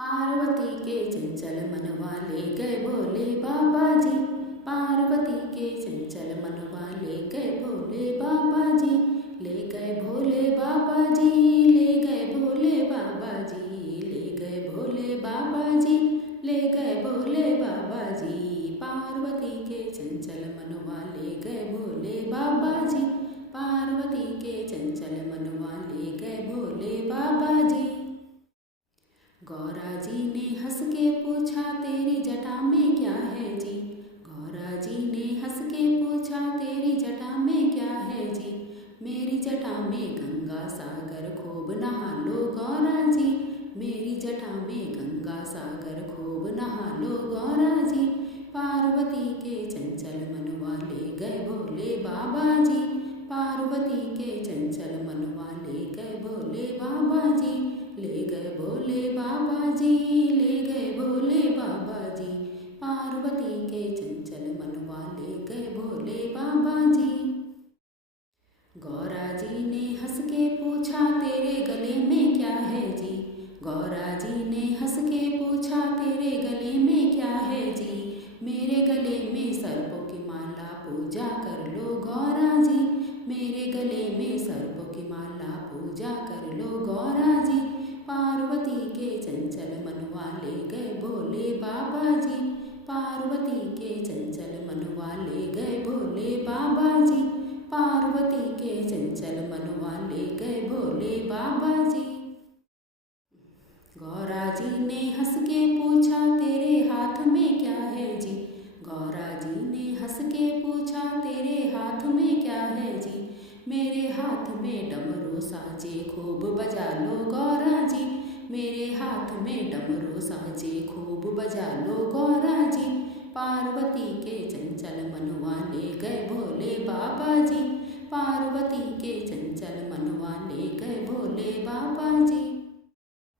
पार्वती के चंचल मनवा ले गए भोले बाबा जी। पार्वती के चंचल मनवा ले गए भोले बाबा जी। ले गए भोले बाबा जी, ले गए भोले बाबा जी, ले गए भोले बाबा जी, ले गए भोले बाबा जी। पार्वती के चंचल मनवा ले गए भोले बाबा जी। पार्वती के चंचल मनवा ले गए भोले बाबा जी। गौरा जी ने हंस के पूछा तेरी जटा में क्या है जी। गौरा जी ने हंस के पूछा तेरी जटा में क्या है जी। मेरी जटा में गंगा सागर खूब नहा लो गौरा जी। मेरी जटा में गंगा सागर खूब नहा लो गौरा जी। पार्वती के चंचल मनवा ले गए भोले बाबा जी। पार्वती के चंचल मनवा ले गए भोले बाबा जी। ले गए भोले बाबा जी, ले गए भोले बाबा जी। पार्वती के चंचल मनवा ले गए भोले बाबा जी। गौरा जी ने हंस के पूछा तेरे गले में क्या है जी। गौरा जी ने हंस के पूछा तेरे गले में क्या है जी। मेरे गले में सर्पों की माला पूजा कर लो गौरा जी। मेरे गले में सर्पों की माला पूजा कर लो गौरा जी। पार्वती के चंचल मनवा ले गए भोले बाबा जी। पार्वती के चंचल मनवा ले गए भोले बाबा जी। पार्वती के चंचल मनवा ले गए भोले बाबा जी। गौरा जी ने हंस के पूछा तेरे हाथ में क्या है जी। गौरा जी ने हंस के पूछा तेरे हाथ में क्या है जी। मेरे हाथ में डमरू साजे खूब बजा लो गौरा जी। मेरे हाथ में डमरू साजे खूब बजा लो गौरा जी। पार्वती के चंचल मनवा ले गए भोले बाबा जी। पार्वती के चंचल मनवा ले गए भोले बाबा जी।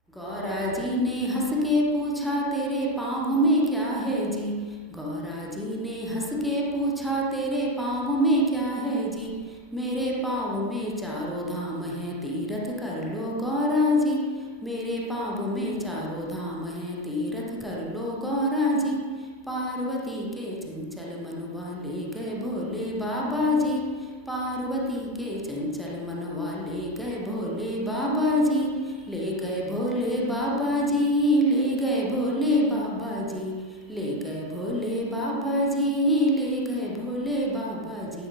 गौरा जी ने हंस के पूछा तेरे पाँव में क्या है जी। गौरा जी ने हंस के पूछा तेरे पाँव में क्या है जी। मेरे पाँव में चारों धाम हैं तीरथ कर लो गौरा जी। मेरे पाँव में चारों धाम हैं तीरथ कर लो गौरा जी। पार्वती के चंचल मनवा ले गए भोले बाबा जी। पार्वती के चंचल मनवा ले गए भोले बाबा जी। ले गए भोले बाबा जी, ले गए भोले बाबा जी, ले गए भोले बाबा जी, ले गए भोले बाबा जी।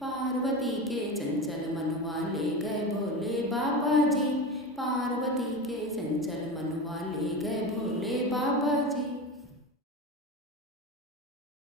पार्वती के चंचल मनवा ले गए भोले बाबा जी। पार्वती के चंचल मनवा ले गए भोले बाबा जी।